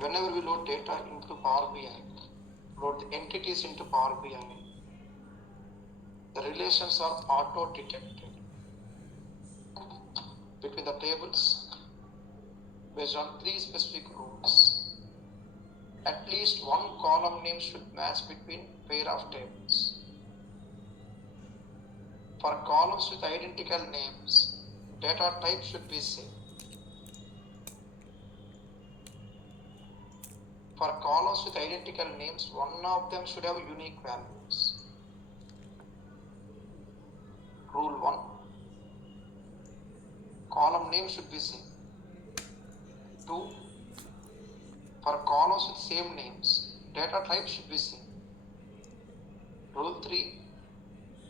Whenever we load data into Power BI, load the entities into Power BI, the relations are auto-detected between the tables based on 3 specific rules. At least one column name should match between pair of tables. For columns with identical names, data type should be same. For columns with identical names, one of them should have unique values. Rule 1. Column name should be same. 2. For columns with same names, data type should be same. Rule 3.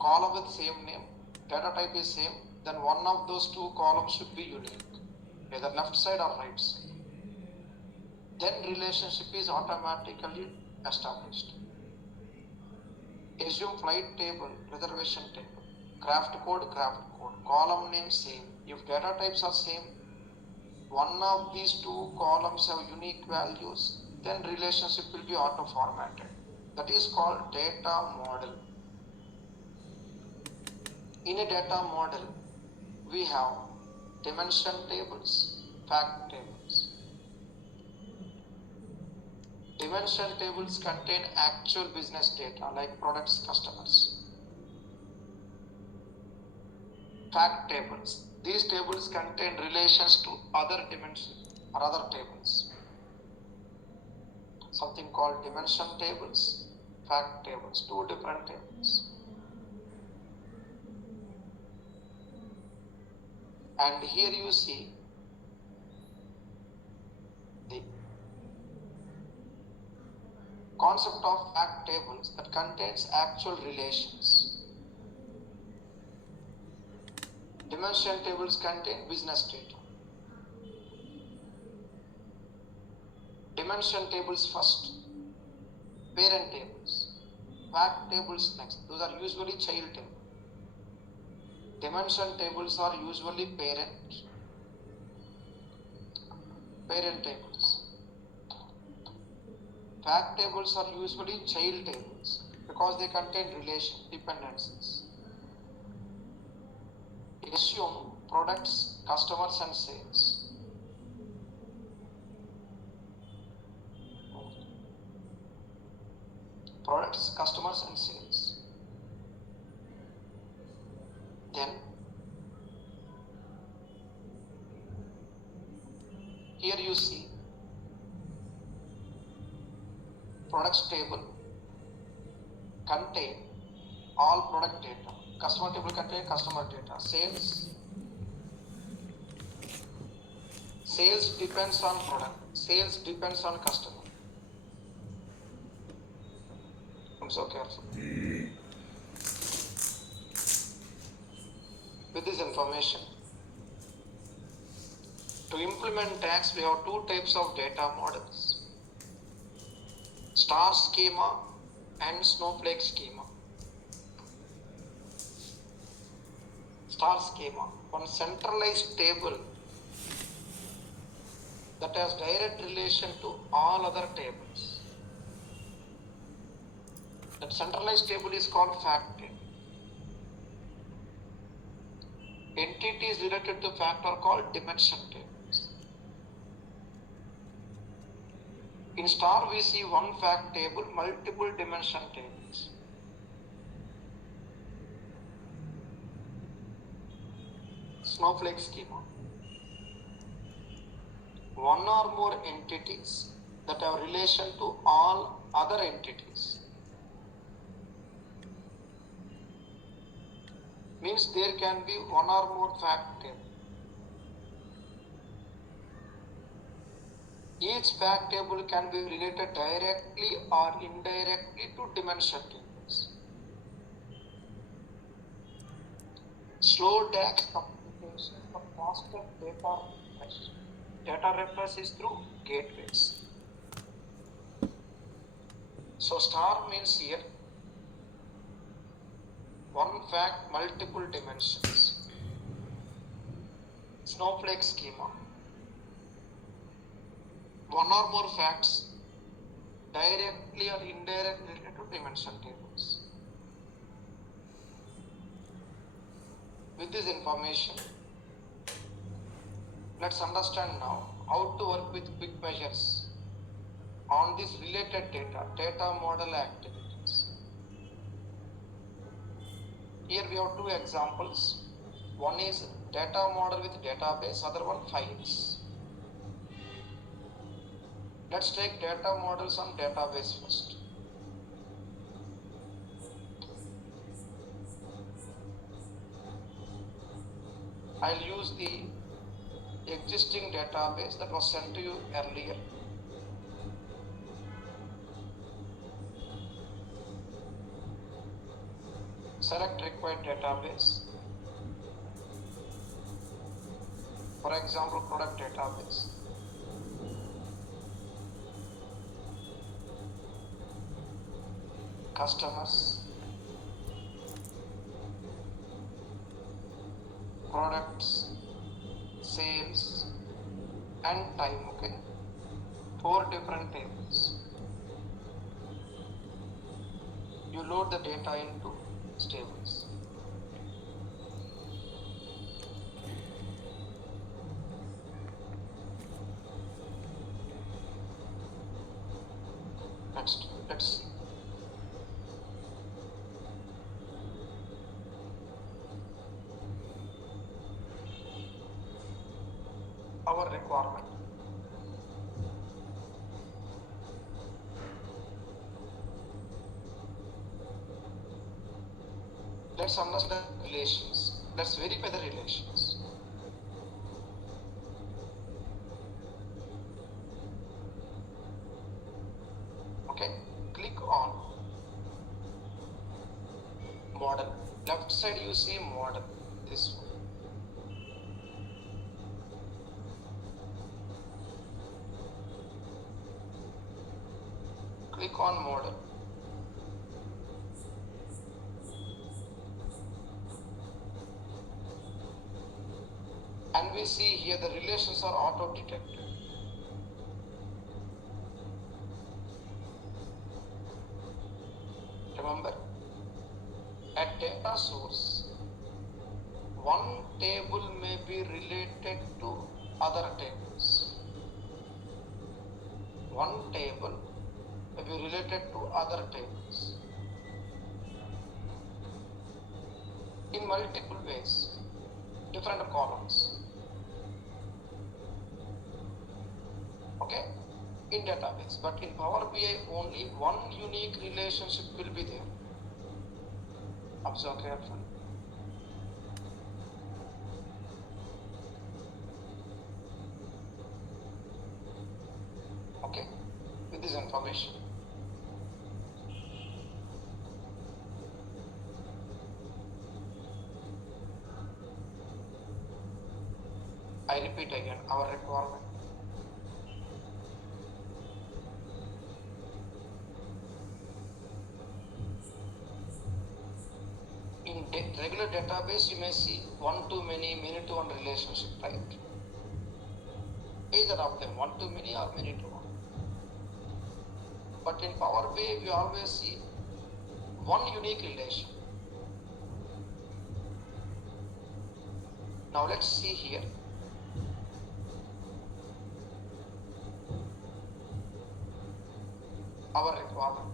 Column with same name, data type is same, then one of those 2 columns should be unique, either left side or right side. Then relationship is automatically established. Assume flight table, reservation table, craft code, column name same. If data types are same, one of these 2 columns have unique values, then relationship will be auto formatted. That is called data model. In a data model, we have dimension tables, fact tables. Dimension tables contain actual business data like products, customers. Fact tables. These tables contain relations to other dimensions or other tables. Something called dimension tables, fact tables, 2 different tables. And here you see the concept of fact tables that contains actual relations. Dimension tables contain business data. Dimension tables first, parent tables, fact tables next. Those are usually child tables. Dimension tables are usually parent tables. Fact tables are usually child tables because they contain relation dependencies. Assume products, customers and sales. Products, customers and sales. Then here you see products table contain all product data. Customer table contain customer data. Sales depends on product. Sales depends on customer. I'm so careful. With this information, to implement tax, we have 2 types of data models: star schema and snowflake schema. Star schema, one centralized table that has direct relation to all other tables. That centralized table is called fact table. Entities related to fact are called dimension tables. In star we see one fact table, multiple dimension tables. Snowflake schema, one or more entities that have relation to all other entities. Means there can be one or more fact table. Each fact table can be related directly or indirectly to dimension tables. Slow DAX computation for faster data refresh. Data refresh is through gateways. So star means here one fact, multiple dimensions. Snowflake schema, one or more facts directly or indirectly related to dimension tables. With this information, let's understand now how to work with quick measures on this related data model activities. Here we have two examples. One is data model with database, other one files. Let's take data models on database first. I'll use the existing database that was sent to you earlier. Select required database. For example, product database. Customers, products, sales, and time. Okay, 4 different tables. You load the data into tables. Next, let's see. Our requirement. Let's understand relations. Let's verify the relations. Okay, click on model. Left side you see model, this one. Click on model. And we see here the relations are auto detected. Remember, at data source, one table may be related to other tables. One table may be related to other tables in multiple ways, different columns. Okay, in database, but in Power BI only one unique relationship will be there. Observe carefully. Okay, with this information, I repeat again our requirement. In regular database, you may see one to many, many to one relationship, right? Either of them, one to many or many to one. But in Power BI, we always see one unique relation. Now let's see here. Our requirement.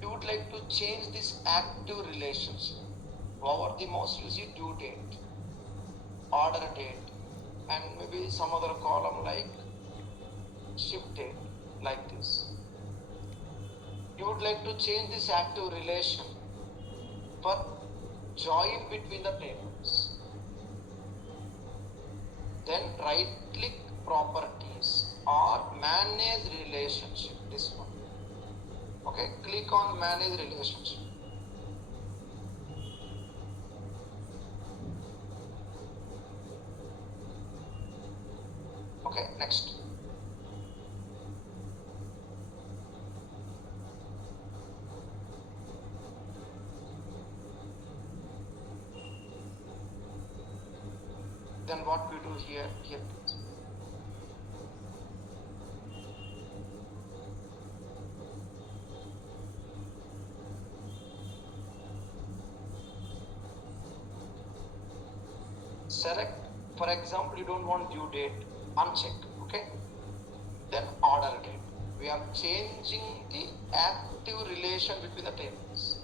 You would like to change this active relationship. Over the mouse you see due date, order date, and maybe some other column like ship date, like this. You would like to change this active relation for join between the tables. Then right click properties or manage relationship, this one. Okay, click on manage relationship. Okay, next. Then what we do here please. Select, for example, you don't want due date, uncheck, okay? Then order date. We are changing the active relation between the tables.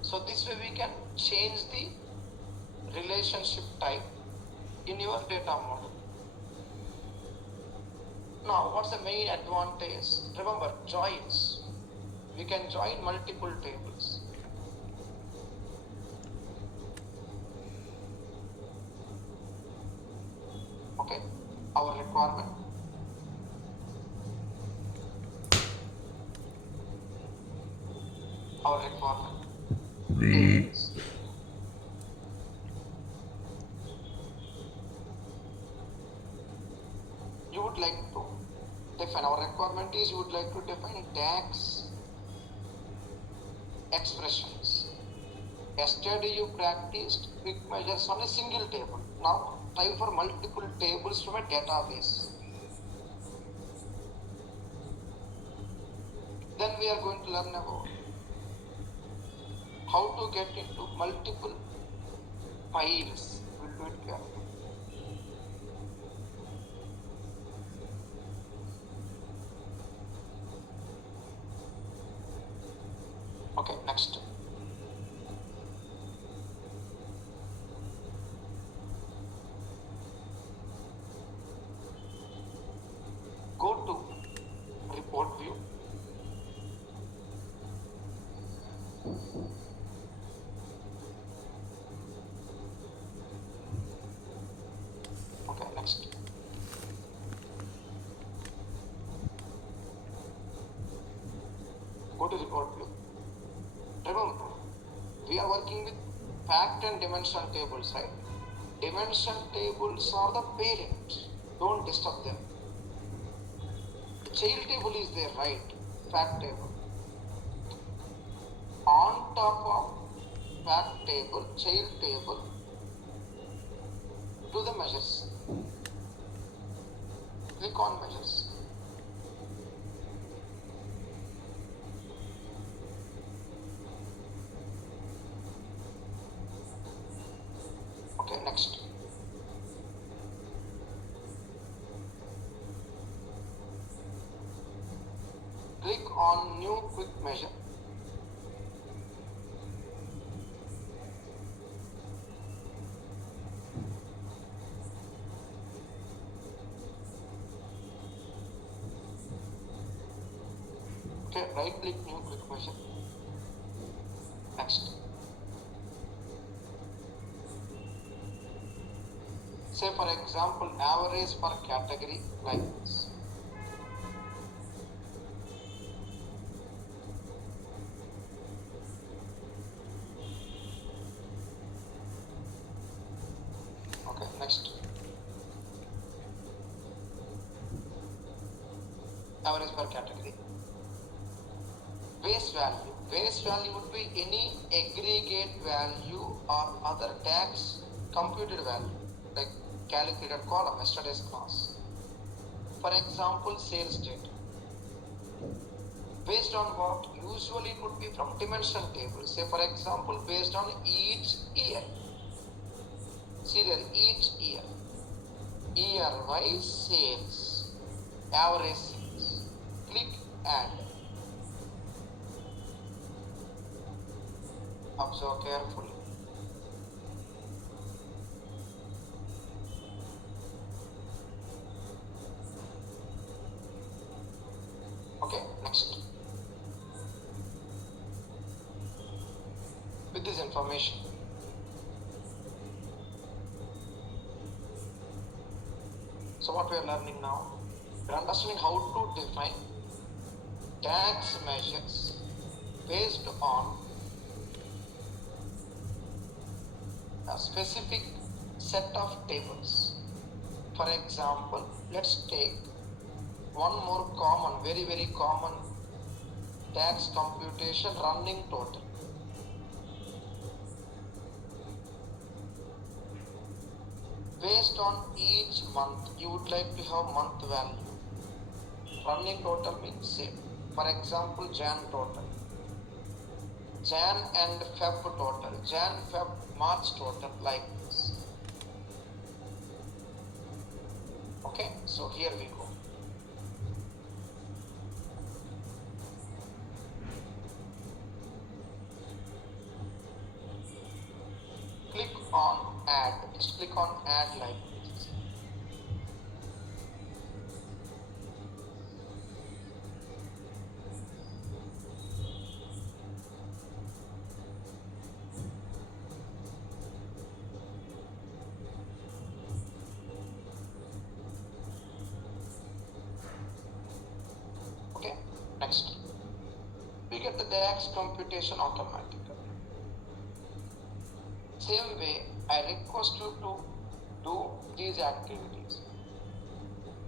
So this way we can change the relationship type in your data model. Now, what's the main advantage? Remember, joins. We can join multiple tables. Okay, our requirement. Tables. You would like to define, our requirement is you would like to define tax expressions. Yesterday you practiced quick measures on a single table. Now try for multiple tables from a database. Then we are going to learn about how to get into multiple files. We'll do it carefully. Okay, next. Go to report view. Okay, next. Go to report view. Remember, we are working with fact and dimension tables, right? Dimension tables are the parent. Don't disturb them. The child table is there, right? Fact table. On top of fact table, child table, do the measures. Click on measures. Okay, next. Click on new quick measure. Okay, right click new quick measure. Next. Say for example, average per category like this. Okay, next. Average per category. Base value. Base value would be any aggregate value or other tax computed value, like calculated column, yesterday's class. For example, sales data. Based on what? Usually it would be from dimension table. Say for example, based on each year. See there, each year. Year-wise sales. Average sales. Click add. Observe carefully. Okay, next. With this information, so what we are learning now, we are understanding how to define tax measures based on a specific set of tables. For example, let's take one more common, very common tax computation, running total. Based on each month, you would like to have month value. Running total means same. For example, Jan total, Jan and Feb total, Jan, Feb, March total, like this. Okay, so here we go. Click on add, just click on add like this. Okay, next. We get the DAX computation automatically. Same way, I request you to do these activities.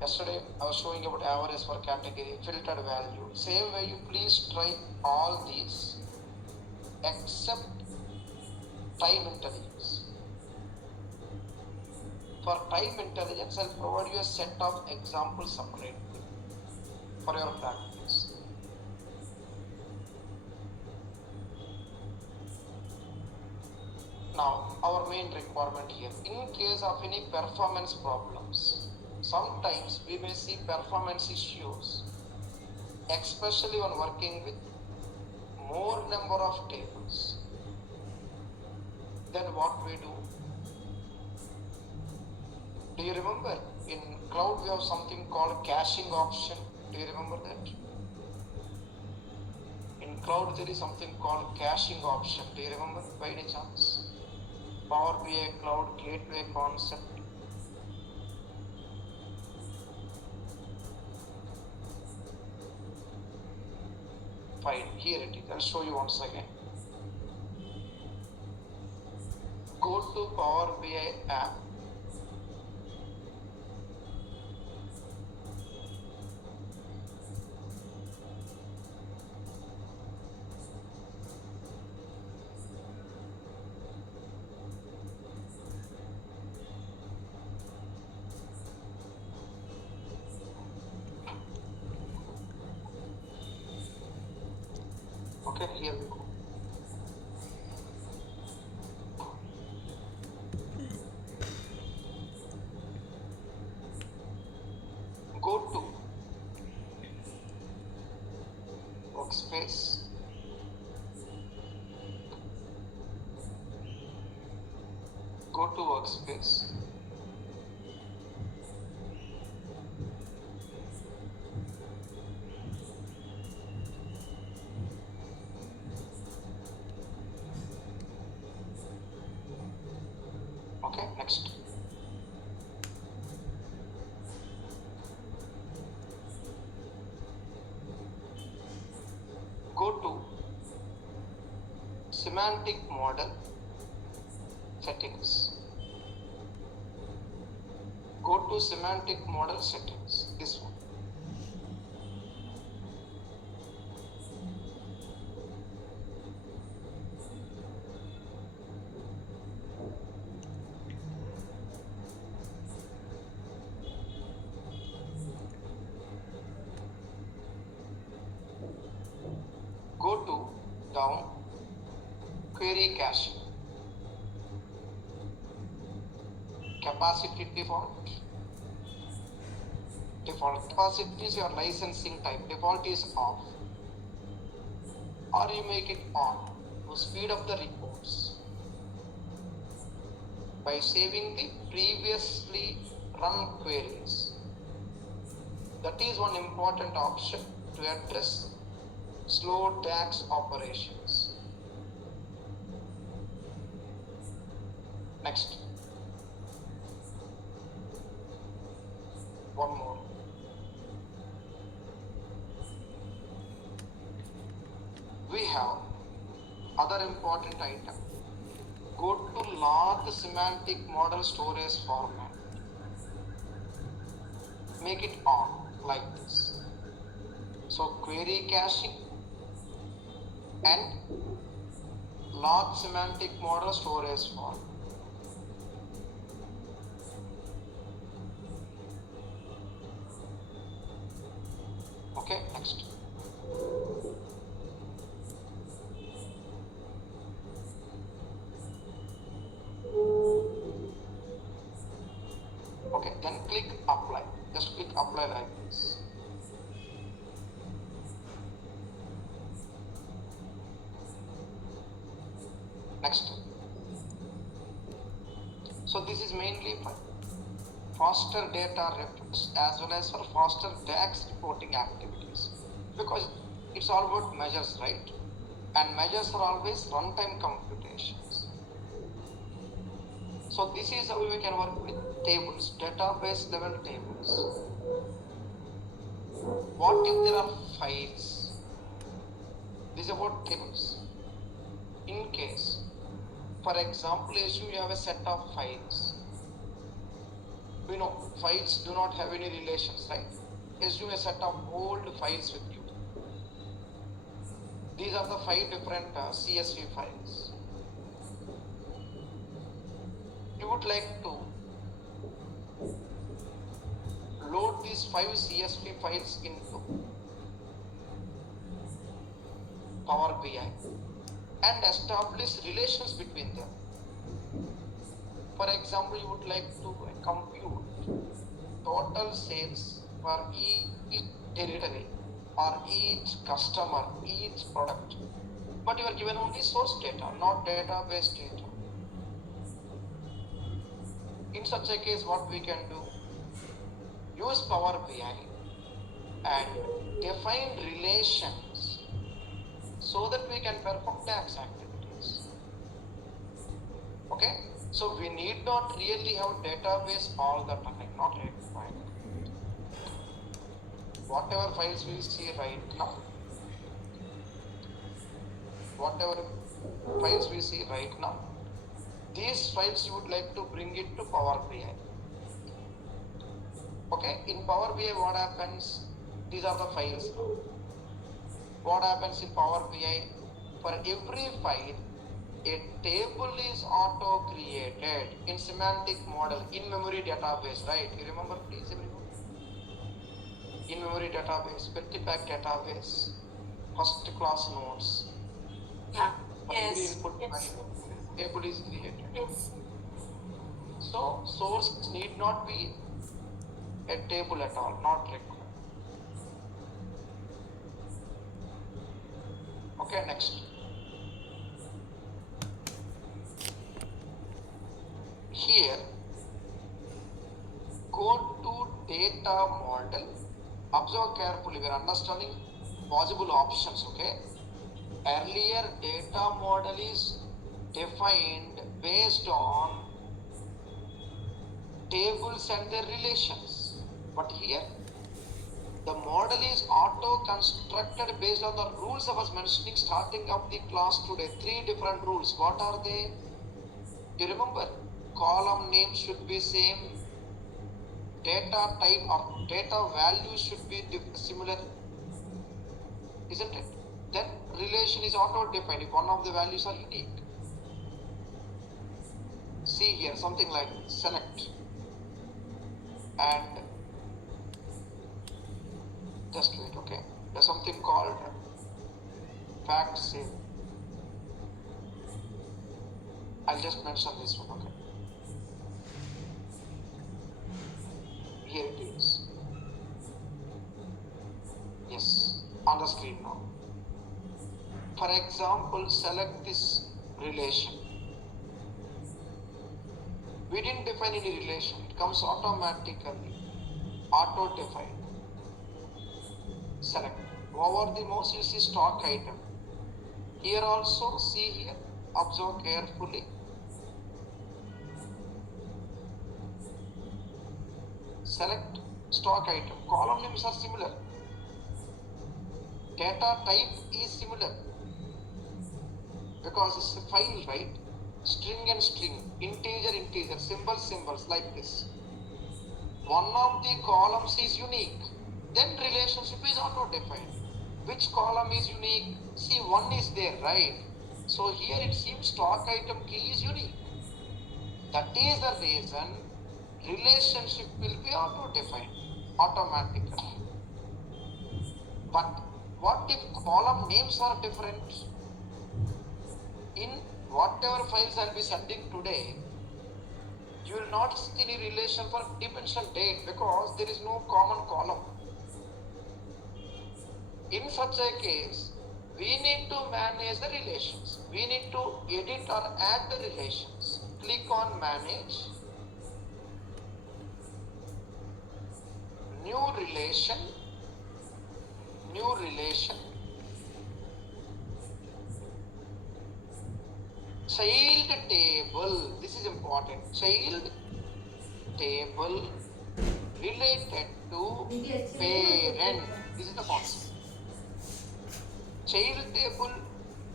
Yesterday, I was showing about average for category, filtered value. Same way, you please try all these except time intelligence. For time intelligence, I'll provide you a set of examples separately for your practice. Now, our main requirement here, in case of any performance problems, sometimes we may see performance issues, especially when working with more number of tables. Then what we do? Do you remember in cloud we have something called caching option? Do you remember that? In cloud there is something called caching option. Do you remember by any chance? Power BI Cloud Gateway concept. Fine, here it is. I'll show you once again. Go to Power BI app. Okay, here we go. Go to workspace. Go to workspace. Okay, next. Go to semantic model settings. Go to semantic model settings, this one. Go to down, query caching, capacity default. Default capacity is your licensing type. Default is off, or you make it on to speed up the reports by saving the previously run queries. That is one important option to address slow DAX operations. Next. One more. We have other important item. Go to large semantic model storage format. Make it on like this. So query caching and large semantic model storage format. then click apply. Just click apply like this. Next. So this is mainly for faster data reference as well as for faster tax reporting activities, because it's all about measures, right? And measures are always runtime computations. So this is how we can work with tables, database level tables. What if there are files? This is about tables. In case, for example, assume you have a set of files. We know files do not have any relations, right? Assume a set of old files with you. These are the 5 different CSV files. You would like to load these 5 CSV files into Power BI and establish relations between them. For example, you would like to compute total sales for each territory or each customer, each product, but you are given only source data, not database data. In such a case, what we can do? Use Power BI and define relations so that we can perform tax activities. Okay? So we need not really have database all the time, not required. Whatever files we see right now, these files you would like to bring it to Power BI. Okay, in Power BI what happens? These are the files now. What happens in Power BI? For every file, a table is auto created in semantic model, in memory database, right? You remember, please, everyone? In memory database, multi-pack database, first class nodes. Yeah. Every Yes. input Yes. table is created. Yes. So source need not be a table at all, not required. Okay, next. Here, go to data model. Observe carefully, we are understanding possible options, okay? Earlier, data model is defined based on tables and their relations. But here, the model is auto-constructed based on the rules I was mentioning starting of the class today. 3 different rules. What are they? You remember? Column name should be same. Data type or data value should be similar. Isn't it? Then relation is auto-defined if one of the values are unique. See here, something like select and just wait, okay? There's something called fact save. I'll just mention this one, okay? Here it is. Yes, on the screen now. For example, select this relation. We didn't define any relation. It comes automatically, auto-defined. Select. Over the mouse you see stock item. Here also, see here, observe carefully. Select stock item. Column names are similar. Data type is similar because it's a file, right? String and string, integer, symbols like this. One of the columns is unique, then relationship is auto-defined. Which column is unique? See, 1 is there, right? So here it seems stock item key is unique. That is the reason relationship will be auto-defined automatically. But what if column names are different? In whatever files I'll be sending today, You will not see any relation for dimension date because there is no common column. In such a case, we need to manage the relations. We need to edit or add the relations. Click on manage, new relation, child table. This is important. Child table related to parent. This is the concept. Child table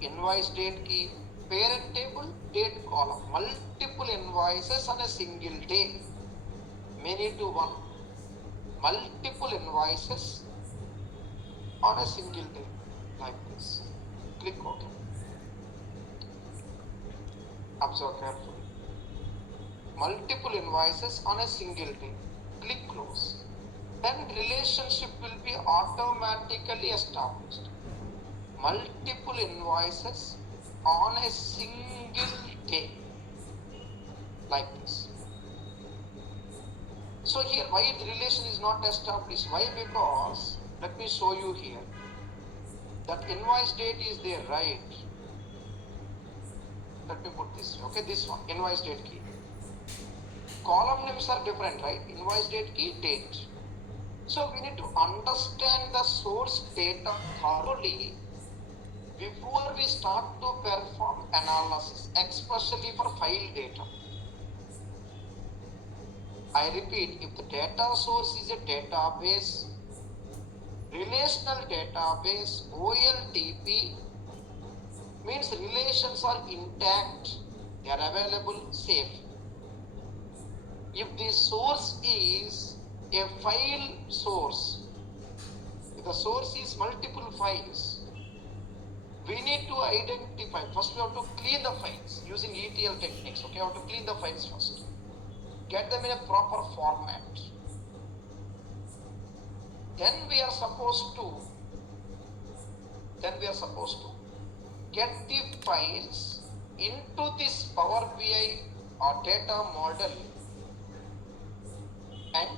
invoice date key, parent table date column. Multiple invoices on a single day. Many to one. Multiple invoices on a single day, like this. Click OK. Observe carefully. Multiple invoices on a single day. Click close. Then relationship will be automatically established. Multiple invoices on a single day, like this. So here, why the relation is not established? Why? Because, let me show you here. That invoice date is there, right? Let me put this, okay, this one, invoice date key. Column names are different, right? Invoice date key, date. So we need to understand the source data thoroughly before we start to perform analysis, especially for file data. I repeat, if the data source is a database, relational database, OLTP, means relations are intact, they are available, safe. If the source is a file source, if the source is multiple files, we need to identify, first we have to clean the files using ETL techniques, okay, we have to clean the files first. Get them in a proper format. Then we are supposed to get the files into this Power BI or data model and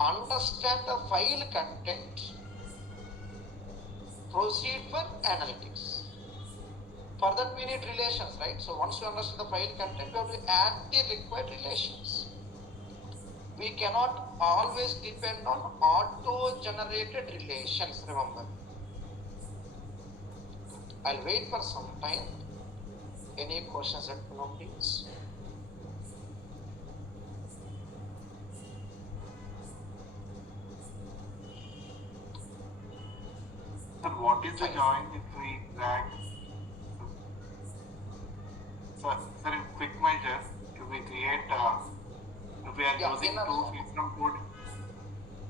understand the file content, proceed for analytics. For that we need relations, right? So once you understand the file content, we have to add the required relations. We cannot always depend on auto-generated relations, remember. I'll wait for some time. Any questions at now, please? Sir, what is the join if we drag? Sir, in quick measure, if we create, if we are using two fields from code,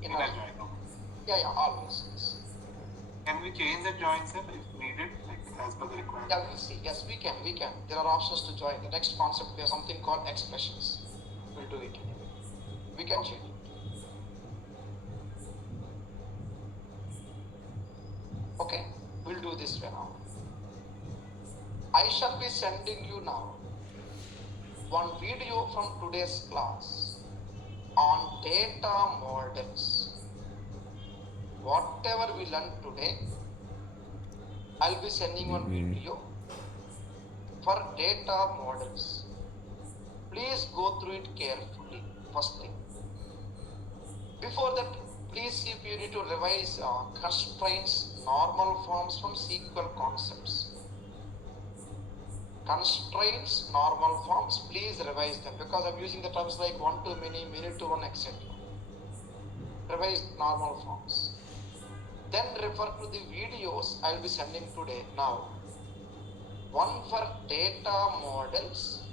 inner join. Yeah, always. Can we change the join, sir, if needed, like as per the requirement? Yeah, we'll see. Yes, we can. There are options to join. The next concept, we have something called expressions. We'll do it anyway. We can change it. Okay, we'll do this way now. I shall be sending you now one video from today's class on data models. Whatever we learned today, I'll be sending one video for data models. Please go through it carefully, first thing. Before that, please see if you need to revise constraints, normal forms from SQL concepts. Constraints, normal forms, please revise them because I'm using the terms like one to many, many to one, etc. Revise normal forms. Then refer to the videos I'll be sending today now. One for data models,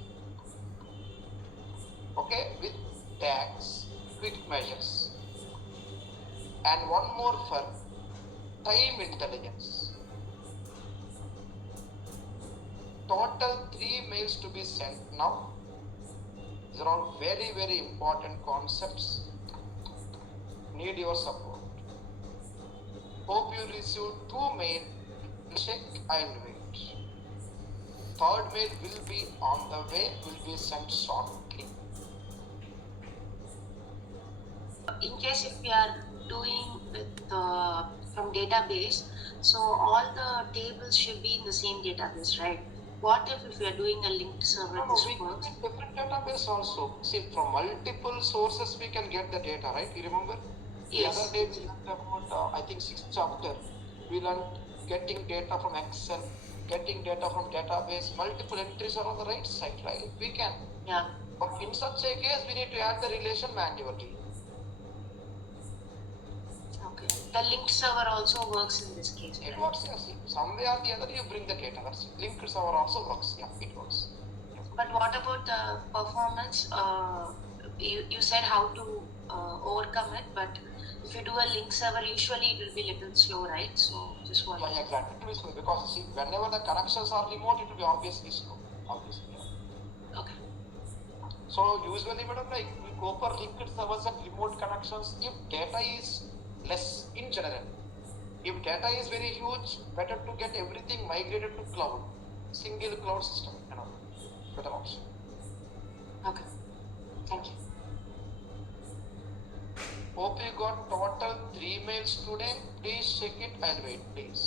okay, with tags, quick measures. And one more for time intelligence. Total 3 mails to be sent now. These are all very, very important concepts. Need your support. Hope you received 2 mails. Check and wait. third mail will be on the way, will be sent shortly. In case if we are doing with from database, so all the tables should be in the same database, right? What if we are doing a linked server? No, This we works? use different database also. See, from multiple sources we can get the data, right? You remember? Yes. The other day we learned about, I think, 6th chapter. We learned getting data from Excel, getting data from database. Multiple entries are on the right side, right? We can. Yeah. But in such a case, we need to add the relation manually. Okay. The linked server also works in this case. It Right? works, yes. Some way or the other, you bring the data. That's it. Linked server also works. Yeah, it works. But what about the performance? You said how to overcome it, but if you do a link server, usually it will be little slow, right? So just one. Yeah, exactly. It will be slow because see, whenever the connections are remote, it will be obviously slow. Obviously. Yeah. Okay. So usually, madam, like we go for linked servers and remote connections if data is less in general. If data is very huge, better to get everything migrated to cloud, single cloud system, better option. Okay. Thank you. Hope you got total 3 mails today. Please check it and wait, please.